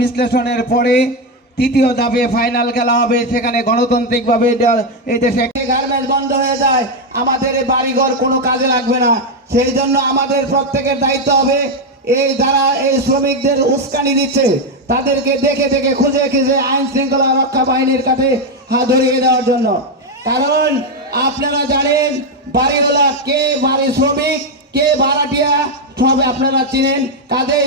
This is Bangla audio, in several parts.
বিশ্লেষণের পরে তৃতীয় ধাপে ফাইনাল খেলা হবে। সেখানে গণতান্ত্রিকভাবে এই দেশে গার্মেন্টস বন্ধ হয়ে যায়। আমাদের বাড়িঘর কোনো কাজে লাগবে না। সেই জন্য আমাদের প্রত্যেকের দায়িত্ব হবে এই যারা এই শ্রমিকদের উস্কানি দিচ্ছে, তাদেরকে দেখে দেখে, খুঁজে খুঁজে আইন শৃঙ্খলা রক্ষা বাহিনীর কাছে হাত ধরিয়ে দেওয়ার জন্য। কারণ আপনারা জানেন, বাড়িওয়ালা কে বাড়ি শ্রমিক, কে ভাড়াটিয়া সব আপনারা চিনেন কাজে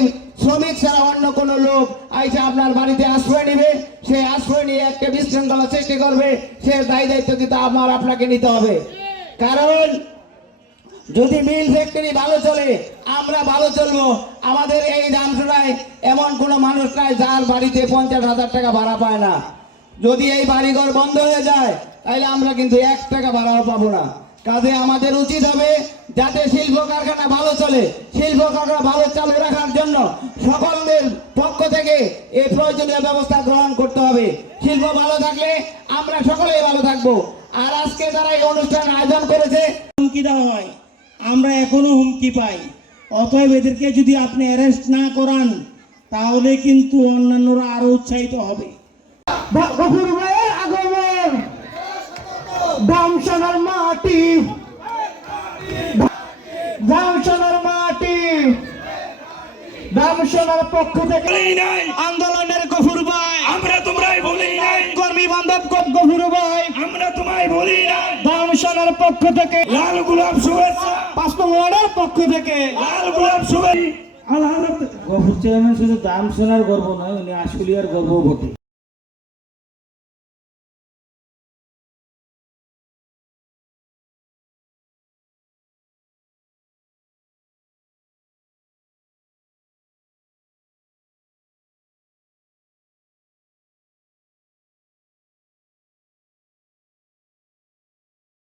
শ্রমিক ছাড়া অন্য কোনো লোক আইসে আপনার বাড়িতে আশ্রয় নিবে, সে আশ্রয় নিয়ে একটা বিশৃঙ্খলা সৃষ্টি করবে, সে দায়ী দায়িত্ব কিন্তু আমার আপনাকে নিতে হবে। কারণ যদি মিল ফ্যাক্টরি ভালো চলে, আমরা ভালো চলবো। আমাদের এই রামসুরায় এমন কোনো মানুষ নাই যার বাড়িতে পঞ্চাশ হাজার টাকা ভাড়া পায় না। যদি এই বাড়িঘর বন্ধ হয়ে যায় তাহলে আমরা কিন্তু এক টাকা ভাড়াও পাবো না। কাজে আমাদের উচিত হবে যাতে শিল্প কারখানা ভালো চলে। শিল্প কারখানা ভালো চালু রাখার জন্য সকলের পক্ষ থেকে এই প্রয়োজনীয় ব্যবস্থা গ্রহণ করতে হবে। শিল্প ভালো থাকলে আমরা সকলেই ভালো থাকব। আর আজকে যারা এই অনুষ্ঠান আয়োজন করেছে, হুমকি দেওয়া হয়। আমরা এখনও হুমকি পাই। অতএব এদেরকে যদি আপনি অ্যারেস্ট না করান, তাহলে কিন্তু অন্যান্যরা আরও উৎসাহিত হবে। আগমন। ধ্বংসনার মাটি। ধ্বংসনার মাটি। ধ্বংসনার পক্ষ থেকে আন্দোলনের গফুর ভাই। আমরা তোমরাই বলি নাই। কর্মী বান্ধব গফুর ভাই। আমরা তোমায় বলি নাই। পক্ষ থেকে লাল গোলাপ শুভেচ্ছা। পাঁচ নম্বরের পক্ষ থেকে লাল গোলাপ শুভেচ্ছা। গফুর চেয়ারম্যান শুধু দাম শোনার গর্ব নয় উনি আশুলিয়ার গর্ব বটে